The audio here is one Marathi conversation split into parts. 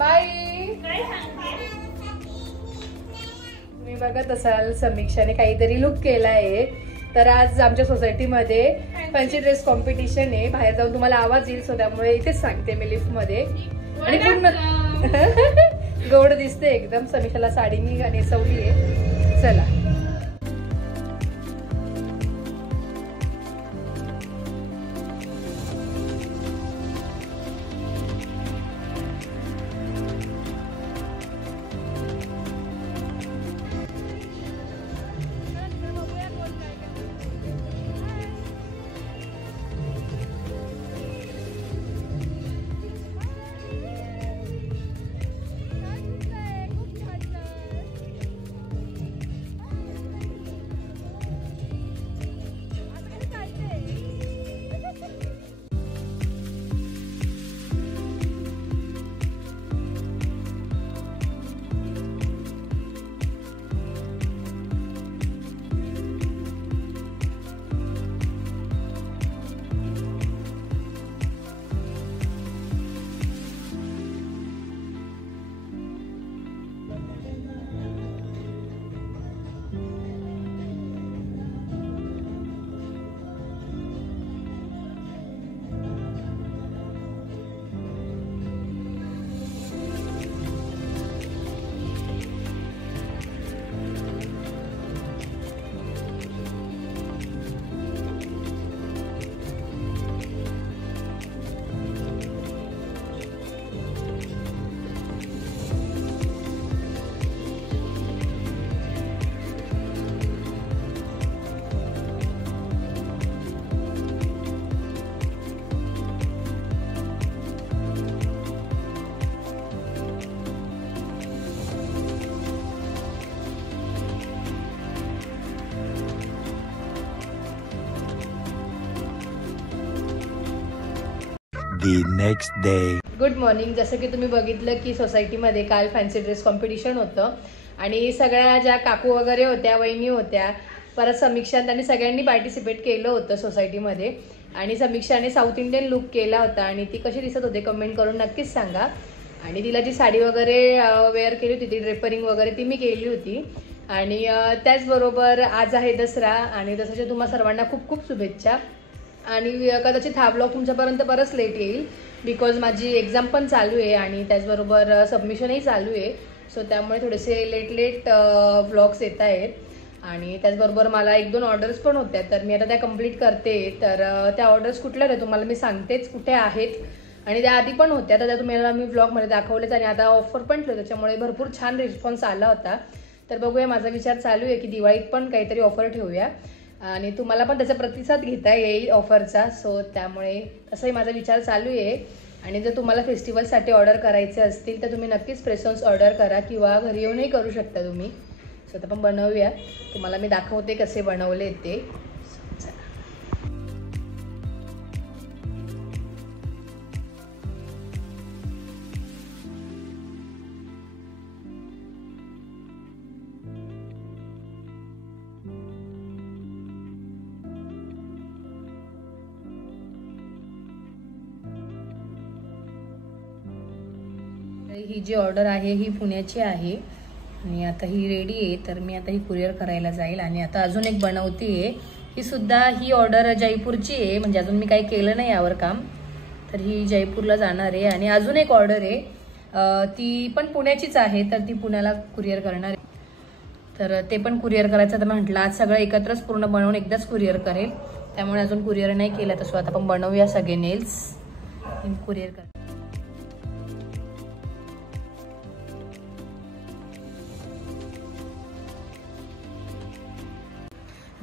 बाय. तुम्ही बघत असाल समीक्षाने काहीतरी लुक केला आहे. तर आज आमच्या सोसायटीमध्ये फॅन्सी ड्रेस कॉम्पिटिशन आहे. बाहेर जाऊन तुम्हाला आवाज येईल, सो त्यामुळे इथेच सांगते मी लिफ्ट मध्ये. आणि पूर्ण गौड दिसते एकदम. समीक्षाला साडी मी नेसवली आहे. चला The next day. Good morning. जसं की तुम्ही बघितलं की सोसायटीमध्ये काल फॅन्सी ड्रेस कॉम्पिटिशन होतं आणि सगळ्या ज्या काकू वगैरे होत्या, वहिनी होत्या, परत समीक्षा, त्यांनी सगळ्यांनी पार्टिसिपेट केलं होतं सोसायटीमध्ये. आणि समीक्षाने साऊथ इंडियन लुक केला होता आणि ती कशी दिसत होते कमेंट करून नक्कीच सांगा. आणि तिला जी साडी वगैरे वेअर केली होती, ती ड्रेपरिंग वगैरे ती मी केली होती. आणि त्याचबरोबर आज आहे दसरा आणि दसऱ्याच्या तुम्हा सर्वांना खूप खूप शुभेच्छा. आणि कदाचित हा ब्लॉग तुमच्यापर्यंत बरंच लेट येईल बिकॉज माझी एक्झाम पण चालू आहे आणि त्याचबरोबर सबमिशनही चालू आहे. सो त्यामुळे थोडेसे लेट ब्लॉग्स येत आहेत. आणि त्याचबरोबर मला 1-2 ऑर्डर्स पण होत्या, तर मी आता त्या कंप्लीट करते. तर त्या ऑर्डर्स कुठल्या आहेत तुम्हाला मी सांगतेच कुठे आहेत. आणि त्या आधी पण होत्या, तर त्या तुम्हाला मी ब्लॉगमध्ये दाखवलेच. आणि आता ऑफर पण ठेवलं, त्याच्यामुळे भरपूर छान रिस्पॉन्स आला होता. तर बघूया, माझा विचार चालू आहे की दिवाळीत पण काहीतरी ऑफर ठेवूया आणि तुम्हाला पण त्याचा प्रतिसाद घेता येईल ऑफरचा. सो त्यामुळे तसाही माझा विचार चालू आहे. आणि जर तुम्हाला फेस्टिवलसाठी ऑर्डर करायचे असतील तर तुम्ही नक्कीच प्रेसन्स ऑर्डर करा किंवा घरी येऊनही करू शकता तुम्ही. सो आता पण बनवूया, तुम्हाला मी दाखवते कसे बनवले ते. ही जी ऑर्डर आहे ही पुण्याची आहे आणि आता ही रेडी आहे. तर मी आता ही कुरिअर करायला जाईल. आणि आता अजून एक बनवते आहे, ही ऑर्डर जयपूरची आहे, म्हणजे अजून मी काही केलं नाही यावर काम. तर ही जयपूरला जाणार आहे. आणि अजून एक ऑर्डर आहे, ती पण पुण्याचीच आहे, तर ती पुण्याला कुरिअर करणार आहे. तर ते पण कुरिअर करायचं. तर म्हटलं आज सगळं एकत्रच पूर्ण बनवून एकदाच कुरिअर करेल, त्यामुळे अजून कुरिअर नाही केलं. तर आता आपण बनवूया सगळे नेल्स कुरिअर कर.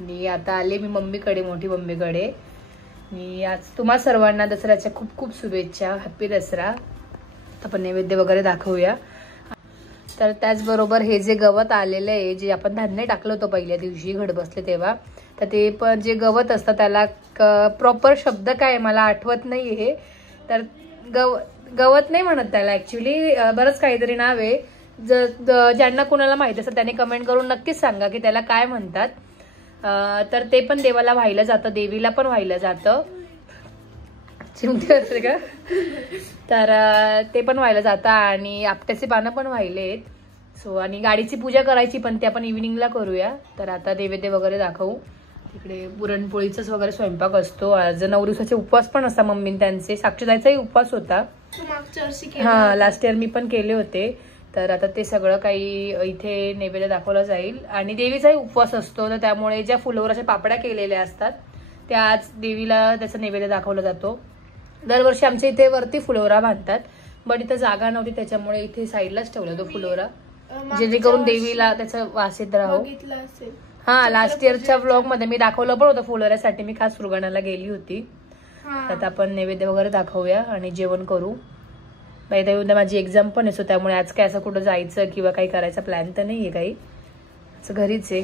मी आता आले मी मम्मीकडे, मोठी मम्मीकडे. मी आज तुम्हा सर्वांना दसऱ्याच्या खूप खूप शुभेच्छा. हॅपी दसरा. आपण नैवेद्य वगैरे दाखवूया. तर त्याचबरोबर हे जे गवत आलेलं आहे, जे आपण धान्य टाकलं होतं पहिल्या दिवशी घड बसले तेव्हा, तर ते पण जे गवत असतं त्याला प्रॉपर शब्द काय मला आठवत नाही आहे. तर गवत नाही म्हणत त्याला, ॲक्च्युली बरंच काहीतरी नाव आहे. ज्यांना कोणाला माहिती असतं त्याने कमेंट करून नक्कीच सांगा की त्याला काय म्हणतात. तर ते पण देवाला वाहिलं जातं, देवीला पण वाहिलं जातं. चिमटे असते का? तर ते पण व्हायला जातं आणि आपट्याचे पानं पण व्हायलेत. सो आणि गाडीची पूजा करायची पण ते आपण इव्हिनिंगला करूया. तर आता नैवेद्य वगैरे दाखवू. तिकडे पुरणपोळीचाच वगैरे स्वयंपाक असतो. आज 9 दिवसाचे उपवास पण असतात मम्मी त्यांचे. साक्षीदाईचाही उपवास होता. हा लास्ट इयर मी पण केले होते. तर आता ते सगळं काही इथे नैवेद्य दाखवलं जाईल. आणि देवीचाही उपवास असतो तर त्यामुळे ज्या फुलोराच्या पापड्या केलेल्या असतात त्या आज देवीला त्याचा नैवेद्य दाखवला जातो. दरवर्षी आमच्या इथे वरती फुलोरा बांधतात बट इथं जागा नव्हती त्याच्यामुळे इथे साईडलाच ठेवला तो फुलोरा जेणेकरून देवीला त्याचा वास येत राहो. हा लास्ट इयरच्या व्लॉग मध्ये मी दाखवलं पण होतं फुलोऱ्यासाठी. मी खास सुरगाण्याला गेली होती. आता आपण नैवेद्य वगैरे दाखवूया आणि जेवण करू. उद्या माझी एक्झाम पण असतो त्यामुळे आज काय असं कुठं जायचं किंवा काही करायचा प्लॅन तर नाहीये काही. असं घरीच आहे.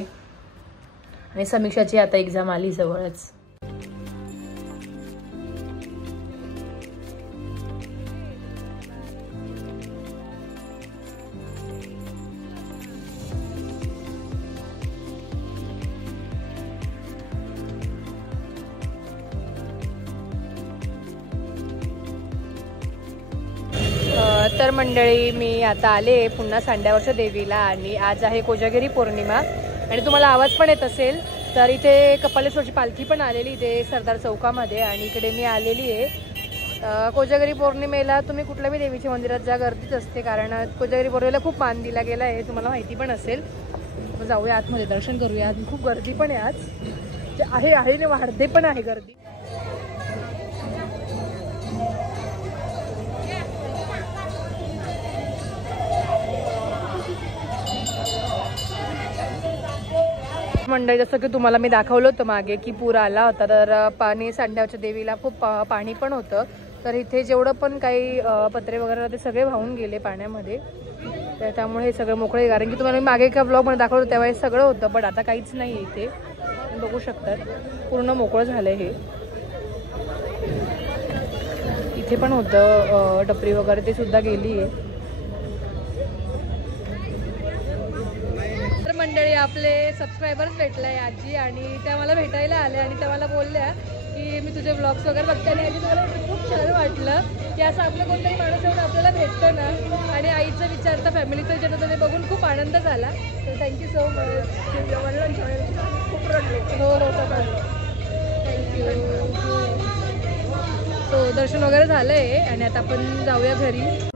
आणि समीक्षाची आता एक्झाम आली जवळच. तर मंडळी मी आता आले पुन्हा सांड्यावरच्या देवीला आणि आज आहे कोजागिरी पौर्णिमा आणि तुम्हाला आवाज पण येत असेल तर इथे कपालेश्वरची पालखी पण आलेली इथे सरदार चौकामध्ये आणि इकडे मी आलेली आहे. कोजागिरी पौर्णिमेला तुम्ही कुठल्याही देवीच्या मंदिरात जा गर्दीच असते कारण कोजागिरी पौर्णिमेला खूप मान दिला गेला आहे तुम्हाला माहिती पण असेल. जाऊया आतमध्ये दर्शन करूया. खूप गर्दी पण आहे आज आहे वाढते पण आहे गर्दी. मंडळी जसं की तुम्हाला मी दाखवलं होतं मागे की पूर आला होता तर पाणी सांड्यावरच्या देवीला खूप पाणी पण होतं. तर इथे जेवढं पण काही पत्रे वगैरे ते सगळे वाहून गेले पाण्यामध्ये. तर त्यामुळे हे सगळं मोकळे कारण की तुम्हाला मी मागे एका ब्लॉगमध्ये दाखवलं होतं त्यावेळेस सगळं होतं बट आता काहीच नाही इथे बघू शकतात पूर्ण मोकळं झालं हे. इथे पण होतं टपरी वगैरे ते सुद्धा गेली आहे. मंडळी आपले सबस्क्रायबर्स भेटले आजी आणि त्या मला भेटायला आल्या आणि त्या मला बोलल्या की मी तुझे ब्लॉग्स वगैरे बघते आणि आजी मला खूप छान वाटलं की असं आपलं कोणतरी माणूस येऊन आपल्याला भेटतो ना आणि आईचं विचारतं फॅमिलीचं विचारतं ते बघून खूप आनंद झाला. तर थँक्यू सो मच. खूप रडले. हो थँक्यू. सो दर्शन वगैरे झालं आहे आणि आता आपण जाऊया घरी.